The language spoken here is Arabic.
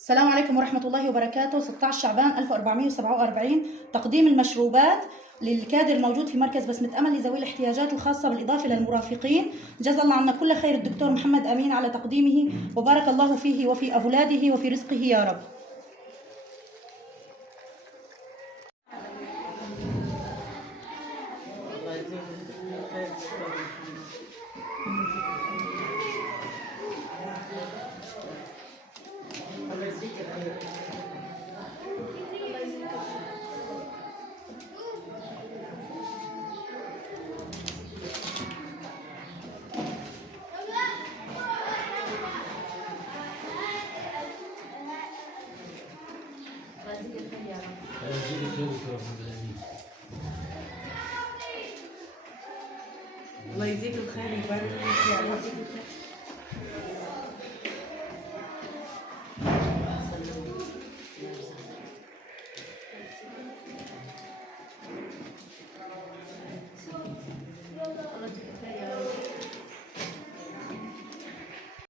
السلام عليكم ورحمة الله وبركاته. 16 شعبان 1447 تقديم المشروبات للكادر الموجود في مركز بسمة أمل لذوي الاحتياجات الخاصة بالإضافة للمرافقين. جزا الله عنا كل خير الدكتور محمد أمين على تقديمه، وبارك الله فيه وفي أولاده وفي رزقه يا رب. الله يجزيك الخير ويبارك فيك.